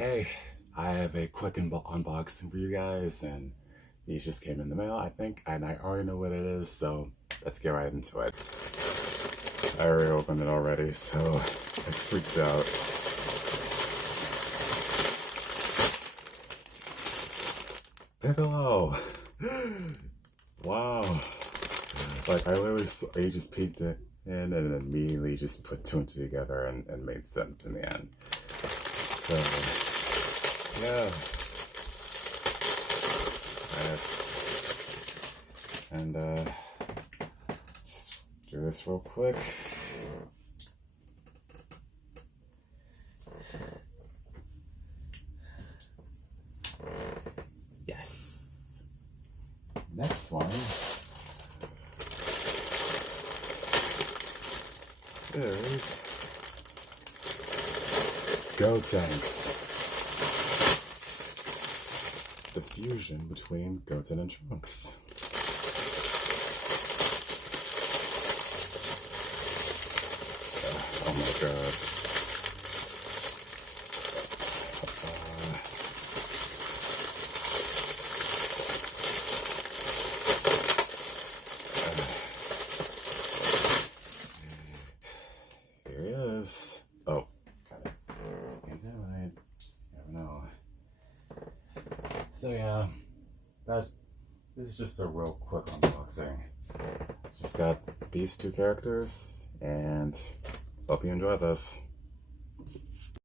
Hey, I have a quick unboxing for you guys, and these just came in the mail, I think, and I already know what it is, so let's get right into it. I already opened it already, so I freaked out. Piccolo! Wow! Like, I literally just peeked it in and immediately just put two and two together and made sense in the end. So, yeah. And just do this real quick. Yes. Next one is Go Tanks. The fusion between Goten and Trunks. Oh my god. Here he is. Oh, got it. Can't do it. You never know. So yeah, this is just a real quick unboxing. Just got these two characters, and hope you enjoy this.